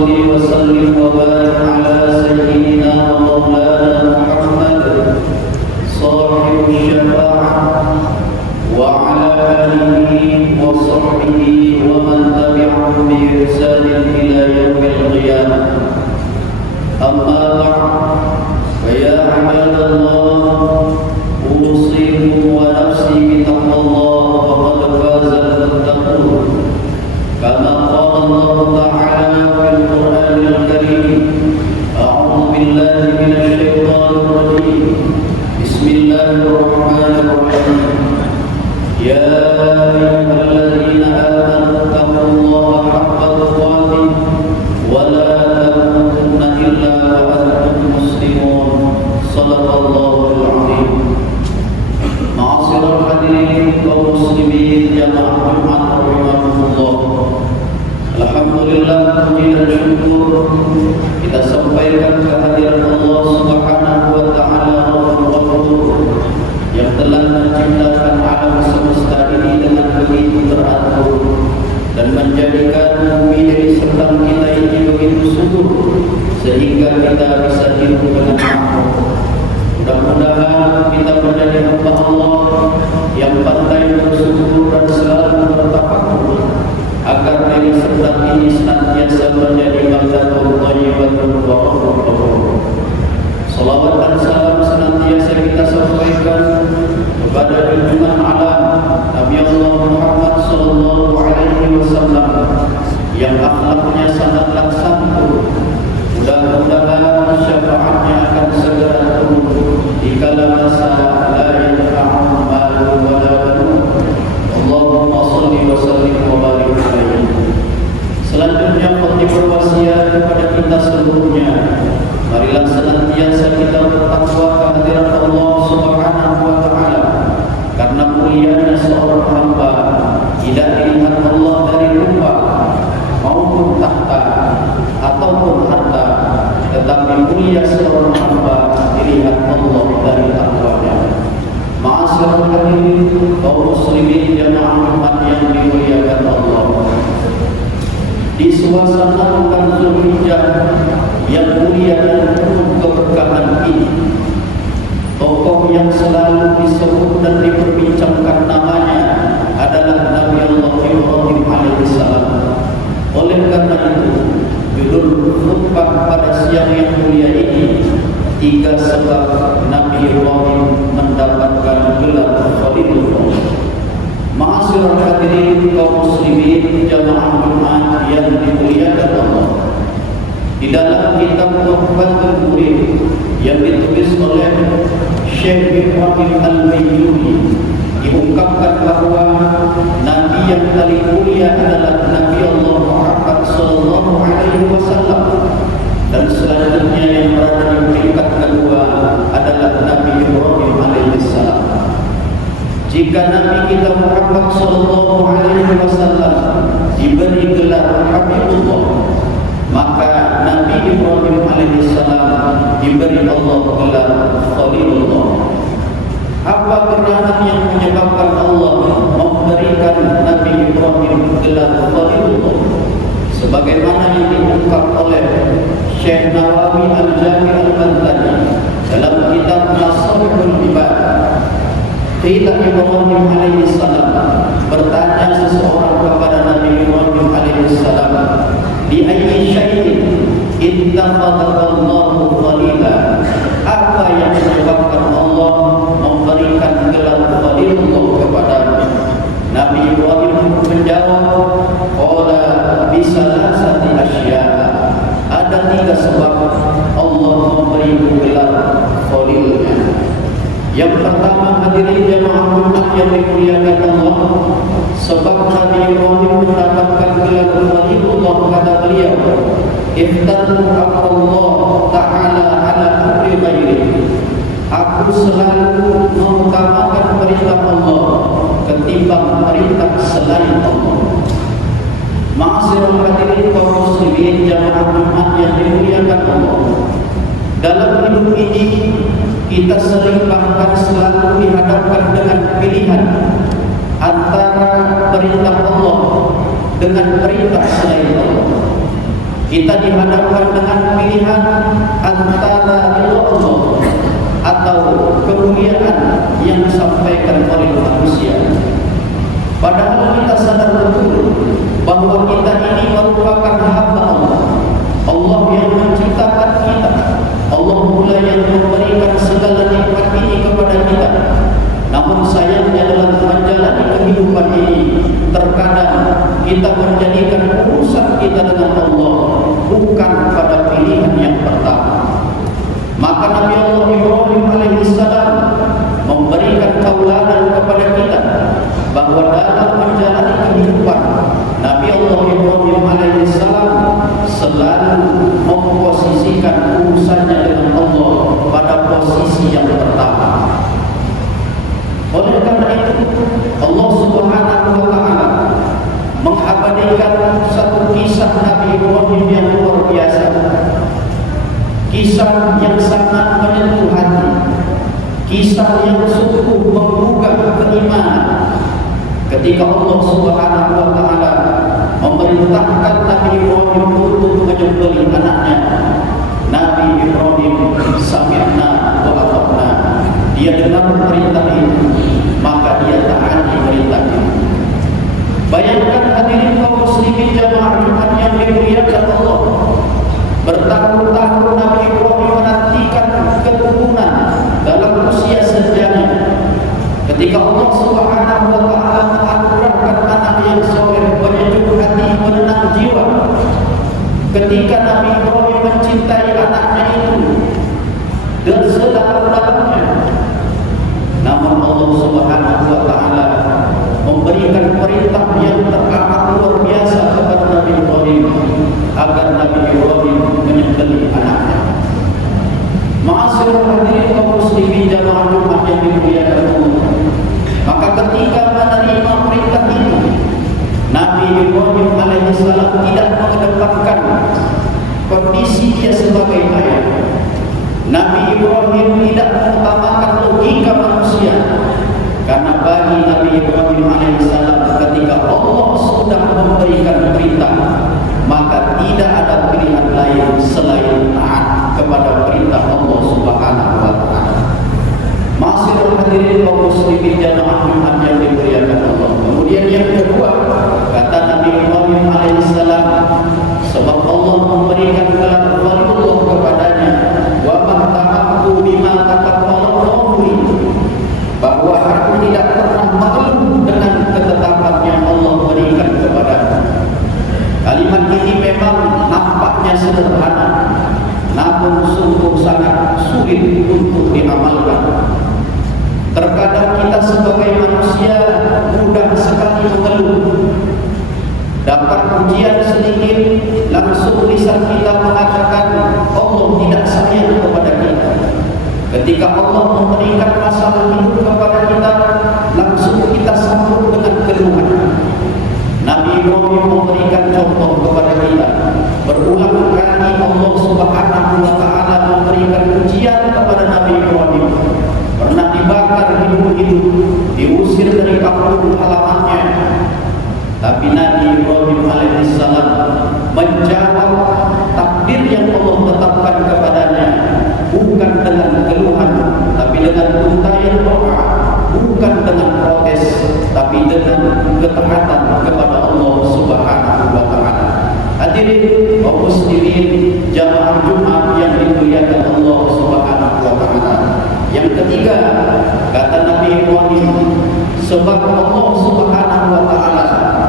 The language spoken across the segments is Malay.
صل وسلم وبارك على سيدنا ومولانا محمد صاحب الشفاعة وعلى آله وصحبه ومن تبعهم بإحسان إلى يوم القيامة. أما بعد، فيا عباد الله، أوصيكم ونفسي بتقوى الله وقد فاز المتقون، كما قال الله تعالى في القرآن الكريم: أعوذ بالله من الشيطان الرجيم، بسم الله الرحمن الرحيم. يا أيها الذين آمنوا اتقوا الله حق تقاته ولا تموتن إلا وأنتم مسلمون. صدق الله العظيم. Ma'asyiral hadirin kaum muslimin jamaah Jumat rahimahullah. Alhamdulillah, puji dan syukur kita sampaikan kehadiran Allah Subhanahu wa taala Rabbul yang telah menciptakan alam semesta ini dengan begitu teratur dan menjadikan bumi dari serta kita ini begitu subur sehingga kita bisa hidup dengan makmur. Mudah-mudahan kita menjadi hamba Allah yang pandai bersyukur dan selalu bertafakur agar dari serta ini senantiasa menjadi baldatun thayyibatun wa rahmatun. Salawat dan salam senantiasa kita sampaikan kepada junjungan alam Nabi Allah Muhammad sallallahu alaihi wasallam yang akhlaknya sangatlah santun. Mudah-mudahan syafaatnya akan segera turun di kala masa la yanfa'u malun wala banun. Allahumma shalli wa sallim wa barik alaihi. Selanjutnya khatib berwasiat kepada kita seluruhnya, marilah senantiasa kita bertakwa kehadiran Allah Subhanahu wa taala, karena mulianya seorang hamba tidak dilihat Allah dari rupa maupun tahta ataupun harta, tetapi mulia seorang hamba dilihat Allah dari takwanya. Ma'asyiral hadirin kaum muslimin jamaah Jumat yang dimuliakan Allah, di suasana bulan Zulhijjah yang mulia dan penuh keberkahan ini, tokoh yang selalu disebut dan diperbincangkan namanya adalah Nabi Allah Ibrahim alaihissalam. Oleh karena itu, judul khutbah pada siang yang mulia ini, 3 sebab Nabi Ibrahim mendapatkan gelar Khalilullah. Ma'asyiral hadirin kaum muslimin jamaah Jumat yang dimuliakan Allah, di dalam kitab Tuhfatul Murid yang ditulis oleh Syekh Ibrahim Al-Bayyuni diungkapkan bahwa Nabi yang paling mulia adalah Nabi Allah Muhammad sallallahu alaihi wasallam, dan selanjutnya yang berada di peringkat kedua adalah Nabi Ibrahim alaihissalam. Jika Nabi kita Muhammad sallallahu alaihi wasallam diberi gelar Habibullah, maka Nabi Ibrahim alaihissalam diberi Allah gelar Khalilullah. Apa peranan yang menyebabkan Allah memberikan Nabi Ibrahim gelar Khalilullah? Sebagaimana yang diungkap oleh Syekh Nawawi Al-Jami Al-Bantani dalam kitab Nasrul Ibad. Qila Ibrahim alaihissalam, bertanya seseorang kepada Nabi Ibrahim alaihissalam, di ayyi syai'in ittakhadallahu khalila, apa yang menyebabkan Allah memberikan gelar Khalilullah kepada Nabi Ibrahim menjawab, qala bisalasati asya, ada 3 sebab Allah memberi gelar Khalilnya. Yang pertama, hadirin jamaah Jumat yang dimuliakan Allah, sebab Nabi Ibrahim mendapatkan gelar Khalilullah kata beliau, iftaru Allah ta'ala ala amri ghairi, aku selalu mengutamakan perintah Allah ketimbang perintah selain Allah. Ma'asyiral hadirin kaum muslimin jamaah Jumat yang dimuliakan Allah, dalam hidup ini kita sering bahkan selalu dihadapkan dengan pilihan antara perintah Allah dengan perintah selain Allah. kita dihadapkan dengan pilihan antara ridha Allah atau kemuliaan yang disampaikan oleh manusia. Padahal kita sadar betul bahwa kita ini merupakan hamba Allah. Allah yang menciptakan kita, Allah pula yang memberikan segala nikmat ini kepada kita. Namun sayangnya dalam menjalani kehidupan ini, terkadang kita menjadikan urusan kita dengan Allah bukan pada pilihan yang pertama. Maka Nabi Allah Ibrahim alaihissalam memberikan tauladan kepada kita bahwa dalam menjalani kehidupan, Nabi Allah Ibrahim alaihissalam selalu memposisikan urusannya dengan Allah pada posisi yang pertama. Oleh karena itu, Allah Subhanahu wa Ta'ala mengabadikan satu kisah Nabi Ibrahim yang luar biasa, kisah yang sangat menyentuh hati, kisah yang sungguh menggugah keimanan. Ketika Allah Subhanahu wa Ta'ala memerintahkan Nabi Ibrahim untuk menyembelih anaknya, Nabi Ibrahim sami'na wa ata'na. Dia dengar perintah itu, maka dia taati perintah itu. Bayangkan hadirin kaum muslimin jamaah Jumat yang dimuliakan Allah, bertahun-tahun Nabi Ibrahim menantikan keturunan dalam usia senjanya. Ketika Allah Subhanahu wa Ta'ala menganugerahkan anak yang soleh, penyejuk hati, menenang jiwa. Ketika Nabi Ibrahim mencintai anaknya itu dan sedalam-dalamnya, namun Allah Subhanahu wa Ta'ala memberikan perintah yang teramat luar biasa kepada Nabi Ibrahim agar Nabi Ibrahim menyembelih anaknya. Ma'asyiral hadirin kaum muslimin jamaah Jumat yang dimuliakan Allah, maka ketika menerima perintah itu, Nabi Ibrahim alaihissalam tidak mengedepankan kondisi dia sebagai ayah. Nabi Ibrahim tidak mengutamakan logika manusia, karena bagi Nabi Ibrahim alaihissalam ketika Allah sudah memberikan perintah, maka tidak ada pilihan lain selain taat kepada perintah Allah Subhanahu wa Ta'ala. Ma'asyiral hadirin kaum muslimin jamaah Jumat yang dimuliakan Allah. Kemudian yang kedua, kata Nabi Ibrahim alaihissalam, sebab Allah memberikan gelar waliyullah kepadanya, wa mahtamatu bima kataballahu li, bahwa aku tidak pernah mengeluh dengan ketetapan yang Allah berikan kepadanya. Kalimat ini memang nampaknya sederhana, namun sungguh sangat sulit untuk diamalkan. Terkadang kita sebagai manusia mudah sekali mengeluh. Dapat ujian sedikit, langsung lisan kita mengatakan Allah tidak sayang kepada kita. Ketika Allah memberikan masalah hidup kepada kita, langsung kita sambut dengan keluhan. Nabi Ibrahim memberikan contoh kepada kita. Berulang kali Allah Subhanahu wa Ta'ala memberikan ujian kepada Nabi Ibrahim. Pernah dibakar hidup-hidup, diusir dari kampung halamannya. Tapi Nabi Ibrahim alaihissalam menjawab takdir yang Allah tetapkan kepadanya bukan dengan keluhan, tapi dengan untayan doa, bukan dengan protes, tapi dengan ketaatan kepada Allah Subhanahu wa Ta'ala. Hadirin kaum muslimin jamaah Jumat yang dimuliakan Allah Subhanahu wa Ta'ala. Yang ketiga, kata Nabi Ibrahim, sebab Allah Subhanahu wa Ta'ala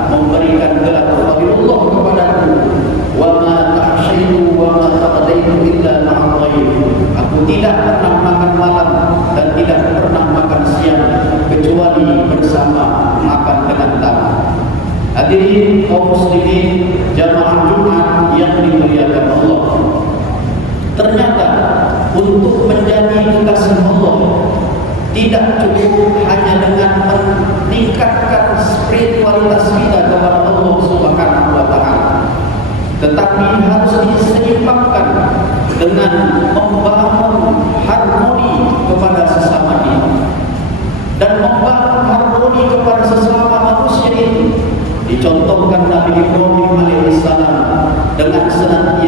memberikan gelar waliyullah kepadaku, wa ma tahsyidu wa ma taqdaitu illa ma'adhaib. Aku tidak pernah makan malam dan tidak pernah makan siang kecuali bersama makan dengan tamu. Hadirin kaum muslimin jamaah Jumat yang dimuliakan Allah, ternyata untuk menjadi kekasih Allah tidak cukup hanya dengan meningkatkan spiritualitas kita kepada Allah Subhanahu wa Ta'ala, tetapi harus diseimbangkan dengan membangun harmoni kepada sesama kita. Dan membangun harmoni kepada sesama manusia itu dicontohkan Nabi Ibrahim alaihissalam dengan senantiasa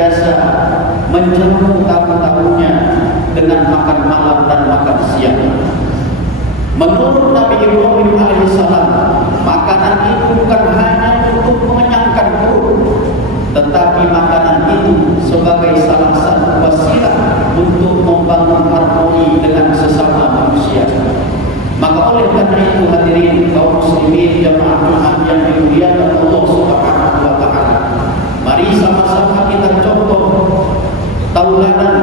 Menurut Nabi Ibrahim alaihissalam, makanan itu bukan hanya untuk mengenyangkan perut, tetapi makanan itu sebagai salah satu wasilah untuk membangun harmoni dengan sesama manusia. Maka oleh karena itu hadirin kaum muslimin jamaah yang dimuliakan Allah Subhanahu wa taala, mari sama-sama kita contoh tauladan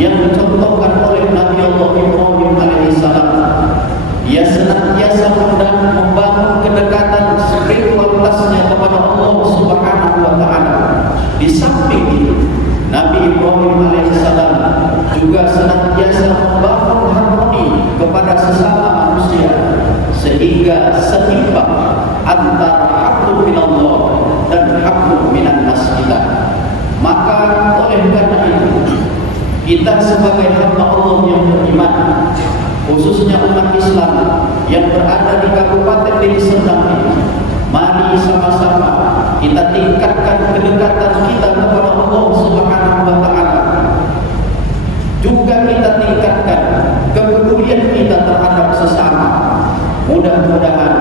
yang dicontohkan oleh Nabi Allah Ibrahim alaihissalam. Dia senantiasa membangun kedekatan spiritualitasnya kepada Allah Subhanahu wa taala. Di samping itu, Nabi Ibrahim alaihissalam juga senantiasa membangun harmoni kepada sesama manusia sehingga seimbang antara hablum minallah dan hablum minan nas kita. Maka oleh karena itu, kita sebagai hamba Allah yang beriman, khususnya umat Islam yang berada di Kabupaten Deli Serdang ini, mari sama-sama kita tingkatkan kedekatan kita kepada Allah Subhanahu wa taala. Juga kita tingkatkan kepedulian kita terhadap sesama. Mudah-mudahan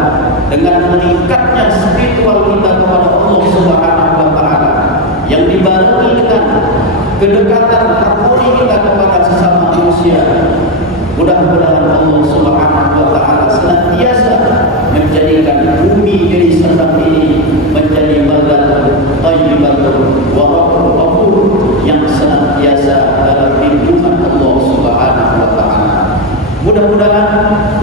dengan meningkatnya spiritual kita kepada Allah Subhanahu wa taala yang dibarengi dengan kedekatan harmoni kita kepada sesama manusia, mudah-mudahan Allah Subhanahu wa taala senantiasa menjadikan bumi Deli Serdang ini menjadi baldatun thayyibatun wa rabbun ghafur yang senantiasa dalam lindungan Allah Subhanahu wa taala. Mudah-mudahan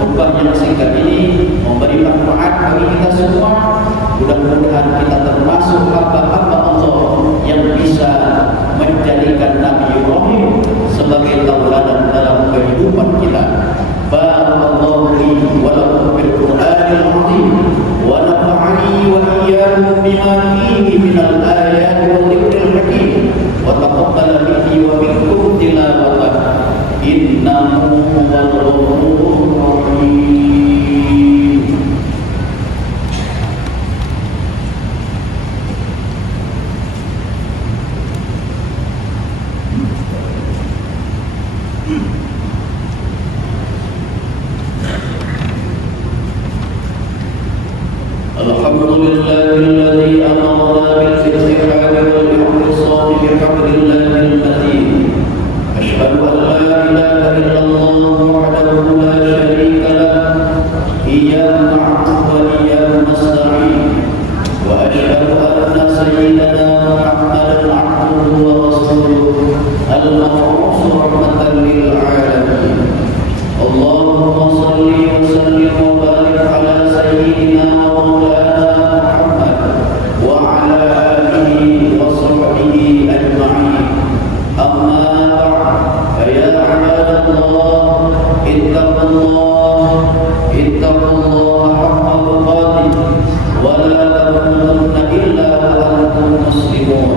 khutbah yang singkat ini memberi manfaat bagi kita semua. Mudah-mudahan kita termasuk hamba-hamba Allah yang bisa menjadikan Nabi Ibrahim sebagai tauladan dalam kehidupan kita. Barakallahu li wa lakum bil Qur'anil azim wa nafa'ani wa iyyakum bima fihi minal ayati wal dhikril hakim wa taqabbal minni wa minkum tilawatan innahu huwal ghafurur rahim. Alhamdulillahilladzi amarna bil ittihad wal ihtisam bi hablillahil matin. Asyhadu an la ilaha illallah wahdahu la syarika lah, iyyahu na'budu wa iyyahu nasta'in. Wa asyhadu anna sayyidana Muhammadan 'abduhu wa rasuluhu al-mab'uts rahmatan lil 'alamin. Allahumma shalli wa sallim wa barik ala sayyidina مولانا محمد وعلى آله وصحبه أجمعين. أما بعد، فيا عباد الله اتقوا الله حق تقاته ولا تموتن إلا وأنتم مسلمون.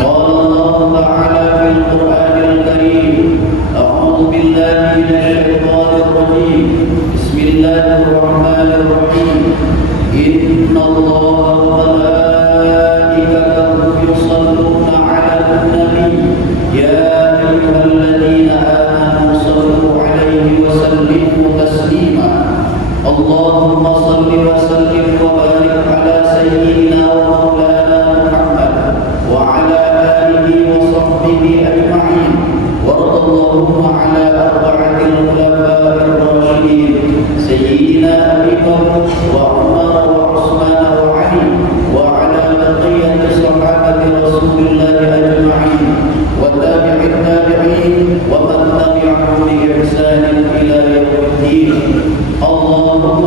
قال الله تعالى في القرآن الكريم: أعوذ بالله من الشيطان الرجيم. بسم الله الرحمن الرحيم. إن الله وملائكته يصلون على النبي يا أيها الذين آمنوا صلوا عليه وسلموا تسليما. اللهم صل وسلم وبارك على سيدنا ومولانا محمد وعلى آله وصحبه أجمعين. وارض اللهم على أربعة الخلفاء الراشدين سيدنا أبي بكر وعمر وعثمان وعلي وعلى بقية صحابة رسول الله أجمعين وتابع التابعين ومن تبعهم بإحسان إلى يوم الدين. اللهم